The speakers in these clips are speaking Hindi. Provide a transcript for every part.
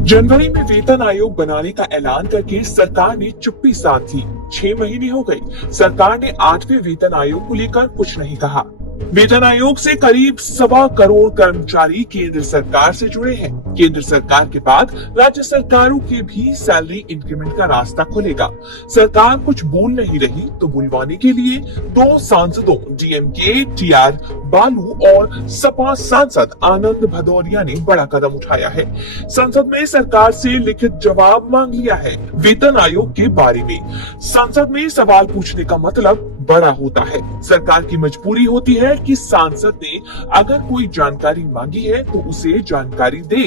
जनवरी में वेतन आयोग बनाने का ऐलान करके सरकार ने चुप्पी साध ली। 6 महीने हो गए, सरकार ने 8वें वेतन आयोग को लेकर कुछ नहीं कहा। वेतन आयोग से करीब 1.25 करोड़ कर्मचारी केंद्र सरकार से जुड़े हैं। केंद्र सरकार के बाद राज्य सरकारों के भी सैलरी इंक्रीमेंट का रास्ता खुलेगा। सरकार कुछ बोल नहीं रही तो बुलवाने के लिए 2 सांसदों डीएमके टीआर बालू और सपा सांसद आनंद भदौरिया ने बड़ा कदम उठाया है। संसद में सरकार से लिखित जवाब मांग लिया है। वेतन आयोग के बारे में संसद में सवाल पूछने का मतलब बड़ा होता है। सरकार की मजबूरी होती है कि सांसद ने अगर कोई जानकारी मांगी है तो उसे जानकारी दे।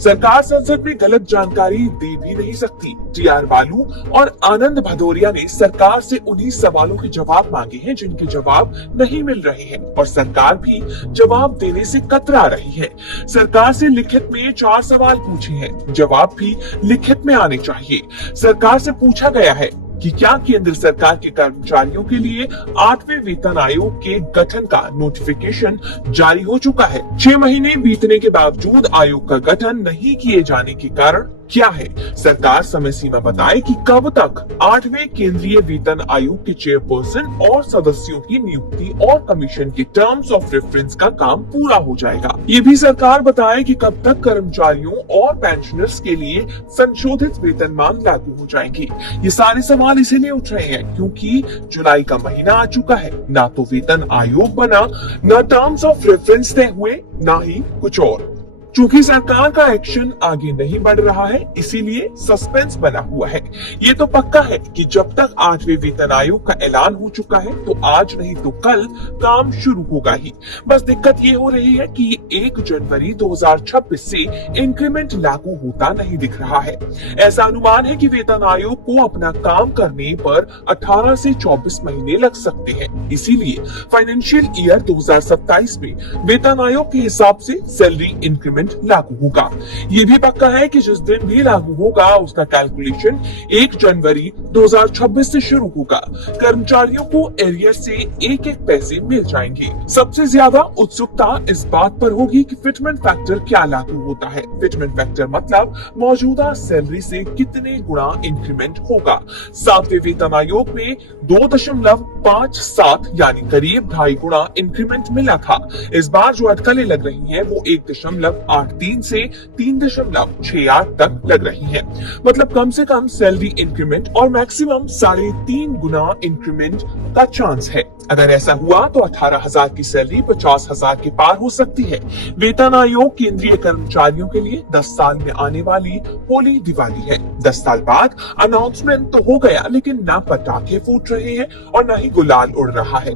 सरकार संसद में गलत जानकारी दे भी नहीं सकती। टीआर बालू और आनंद भदौरिया ने सरकार से उन्हीं सवालों के जवाब मांगे हैं जिनके जवाब नहीं मिल रहे हैं और सरकार भी जवाब देने से कतरा रही है। सरकार से लिखित में 4 सवाल पूछे हैं, जवाब भी लिखित में आने चाहिए। सरकार से पूछा गया है कि क्या केंद्र सरकार के कर्मचारियों के लिए 8वें वेतन आयोग के गठन का नोटिफिकेशन जारी हो चुका है। 6 महीने बीतने के बावजूद आयोग का गठन नहीं किए जाने के कारण क्या है? सरकार समय सीमा बताए कि कब तक 8वें केंद्रीय वेतन आयोग के चेयरपर्सन और सदस्यों की नियुक्ति और कमीशन के टर्म्स ऑफ रेफरेंस का काम पूरा हो जाएगा। ये भी सरकार बताए कि कब तक कर्मचारियों और पेंशनर्स के लिए संशोधित वेतनमान लागू हो जाएंगे। ये सारे सवाल इसीलिए उठ रहे हैं क्योंकि जुलाई का महीना आ चुका है, ना तो वेतन आयोग बना, न टर्म्स ऑफ रेफरेंस तय हुए, ना ही कुछ और। चूंकि सरकार का एक्शन आगे नहीं बढ़ रहा है, इसीलिए सस्पेंस बना हुआ है। ये तो पक्का है कि जब तक 8वें वेतन आयोग का ऐलान हो चुका है तो आज नहीं तो कल काम शुरू होगा ही। बस दिक्कत ये हो रही है कि 1 जनवरी 2026 से इंक्रीमेंट लागू होता नहीं दिख रहा है। ऐसा अनुमान है कि वेतन आयोग को अपना काम करने पर 18 से 24 महीने लग सकते हैं। इसीलिए फाइनेंशियल ईयर 2027 में वेतन आयोग के हिसाब से सैलरी इंक्रीमेंट लागू होगा। ये भी पक्का है कि जिस दिन भी लागू होगा उसका कैलकुलेशन 1 जनवरी 2026 से शुरू होगा। कर्मचारियों को एरियर से एक पैसे मिल जाएंगे। सबसे ज्यादा उत्सुकता इस बात पर होगी कि फिटमेंट फैक्टर क्या लागू होता है। फिटमेंट फैक्टर मतलब मौजूदा सैलरी से कितने गुना इंक्रीमेंट होगा। 7वें वेतन आयोग में 2.57 यानी करीब 2.5 गुना इंक्रीमेंट मिला था। इस बार जो अटकलें लग रही हैं वो 1.83 से 3.68 तक लग रही है। मतलब कम से कम सैलरी इंक्रीमेंट और मैक्सिमम 3.5 गुना इंक्रीमेंट का चांस है। अगर ऐसा हुआ तो 18,000 की सैलरी 50,000 के पार हो सकती है। वेतन आयोग केंद्रीय कर्मचारियों के लिए 10 साल में आने वाली होली दिवाली है। 10 साल बाद अनाउंसमेंट तो हो गया, लेकिन ना पटाखे फूट रहे हैं और ना ही गुलाल उड़ रहा है।